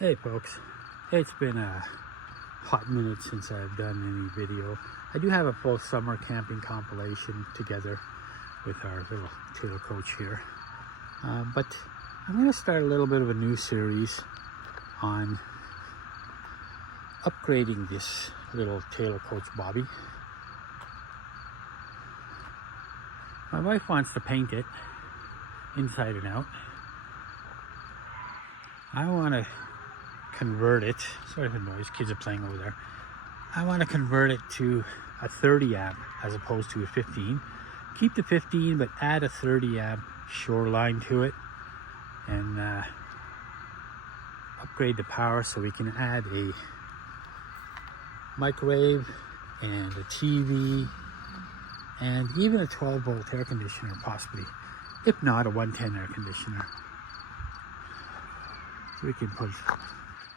Hey folks, it's been a hot minute since I've done any video. I do have a full summer camping compilation together with our little Taylor Coach here. But I'm going to start a little bit of a new series on upgrading this little Taylor Coach Bobbie. My wife wants to paint it inside and out. I want to convert it, sorry for the noise, kids are playing over there. I want to convert it to a 30 amp as opposed to a 15. Keep the 15 but add a 30 amp shoreline to it and upgrade the power so we can add a microwave and a TV and even a 12 volt air conditioner possibly, if not a 110 air conditioner. So we can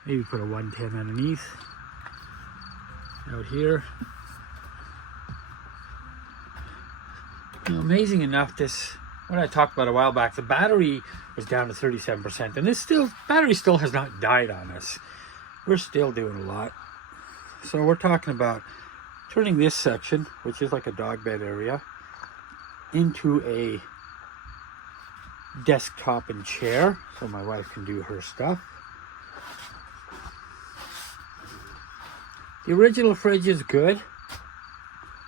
maybe put a 110 underneath out here. You know, amazing enough, what I talked about a while back, the battery was down to 37%, and this battery still has not died on us. We're still doing a lot. So we're talking about turning this section, which is like a dog bed area, into a desktop and chair so my wife can do her stuff. The original fridge is good,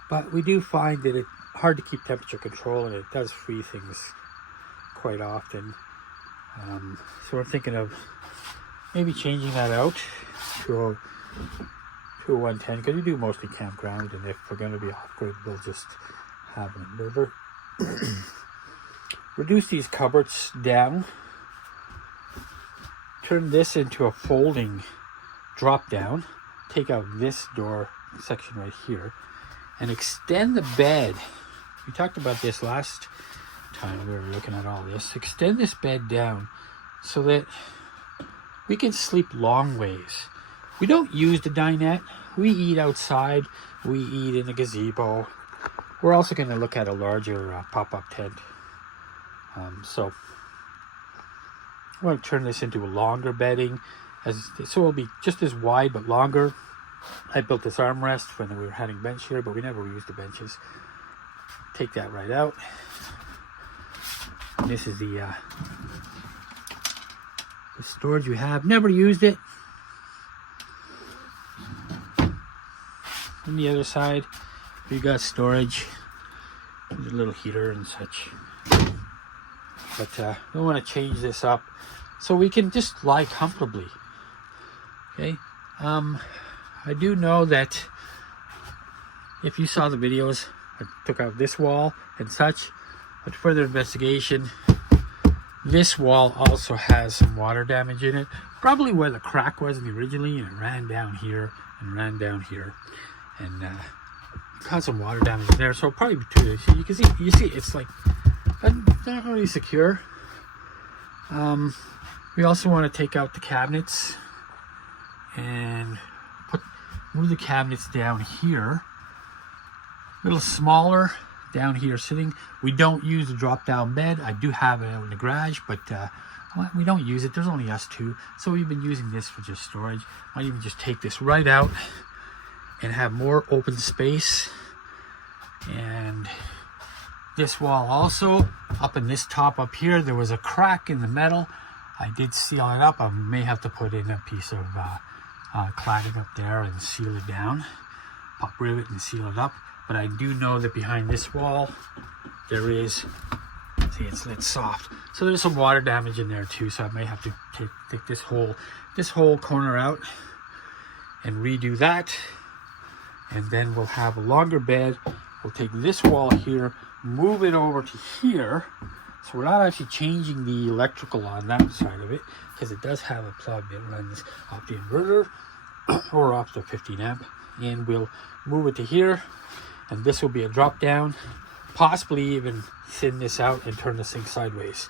but we do find that it's hard to keep temperature control and it does freeze things quite often. So we're thinking of maybe changing that out to a 110, because we do mostly campground, and if we're going to be off-grid, we'll just have an inverter. Reduce these cupboards down, turn this into a folding drop down, take out this door section right here, and extend the bed. We talked about this last time we were looking at all this. Extend this bed down so that we can sleep long ways. We don't use the dinette. We eat outside. We eat in the gazebo. We're also going to look at a larger pop-up tent. So I want to turn this into a longer bedding, so it'll be just as wide but longer. I built this armrest when we were having bench here, but we never used the benches. Take that right out. And this is the storage we have. Never used it. On the other side, we got storage. There's a little heater and such. But we want to change this up so we can just lie comfortably. Okay. I do know that if you saw the videos, I took out this wall and such, but further investigation, this wall also has some water damage in it. Probably where the crack was originally, and it ran down here and ran down here, and caused some water damage in there. So probably between, you can see, it's like not really secure. We also want to take out the cabinets and move the cabinets down here, a little smaller down here sitting. We don't use the drop down bed. I do have it out in the garage, but we don't use it. There's only us two, so we've been using this for just storage. Might even just take this right out and have more open space. And this wall also, up in this top up here, there was a crack in the metal. I did seal it up. I may have to put in a piece of cladding up there and seal it down, pop rivet and seal it up. But I do know that behind this wall there is, see, it's soft, so there's some water damage in there too. So I may have to take this whole corner out and redo that, and then we'll have a longer bed. We'll take this wall here, move it over to here, so we're not actually changing the electrical on that side of it, because it does have a plug that runs off the inverter or off the 15 amp, and we'll move it to here, and this will be a drop down, possibly even thin this out and turn this thing sideways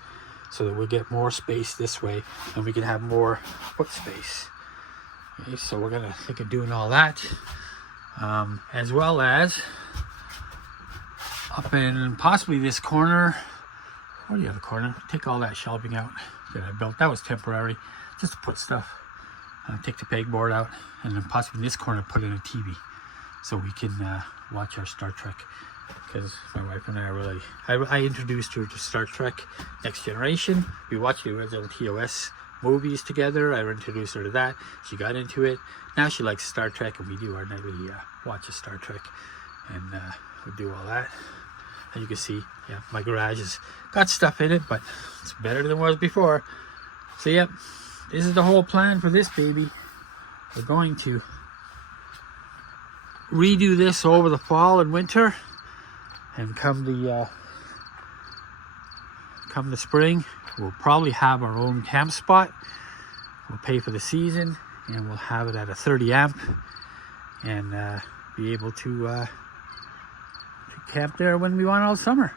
so that we'll get more space this way and we can have more foot space. Okay, so we're gonna think of doing all that, as well as up in possibly this corner or the other corner. Take all that shelving out that I built. That was temporary, just to put stuff. take the pegboard out, and then possibly in this corner put in a TV so we can watch our Star Trek, because my wife and I are really, I introduced her to Star Trek Next Generation. We watched the original TOS movies together. I introduced her to that. She got into it. Now she likes Star Trek, and we do our nightly watch of Star Trek, and we do all that. And you can see, yeah, my garage has got stuff in it, but it's better than it was before. So yep, this is the whole plan for this baby. We're going to redo this over the fall and winter, and come the spring, we'll probably have our own camp spot. We'll pay for the season, and we'll have it at a 30 amp, and be able to camp there when we want all summer,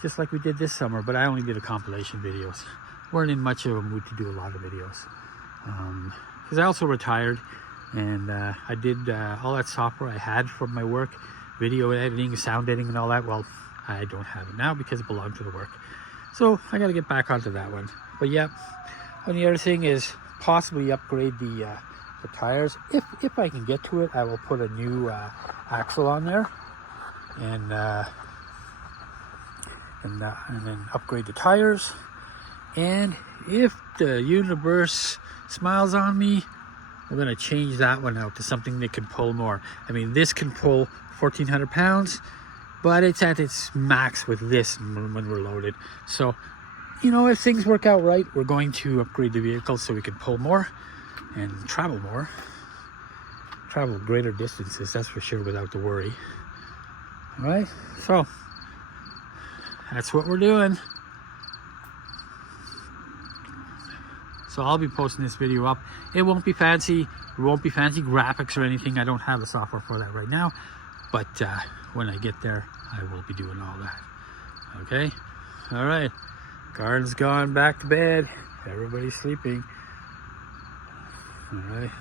just like we did this summer. But I only did a compilation videos. Weren't in much of a mood to do a lot of videos, because I also retired, and I did all that software I had from my work, video editing, sound editing, and all that. Well, I don't have it now because it belonged to the work, so I got to get back onto that one. But yeah, and the other thing is possibly upgrade the tires. If I can get to it, I will put a new axle on there, and then upgrade the tires. And if the universe smiles on me, we're going to change that one out to something that can pull more. I mean, this can pull 1,400 pounds, but it's at its max with this when we're loaded. So, you know, if things work out right, we're going to upgrade the vehicle so we can pull more and travel more. Travel greater distances, that's for sure, without the worry. All right, so that's what we're doing. So I'll be posting this video up. It won't be fancy. It won't be fancy graphics or anything. I don't have the software for that right now. But when I get there, I will be doing all that. Okay? All right. Garden's gone back to bed. Everybody's sleeping. All right.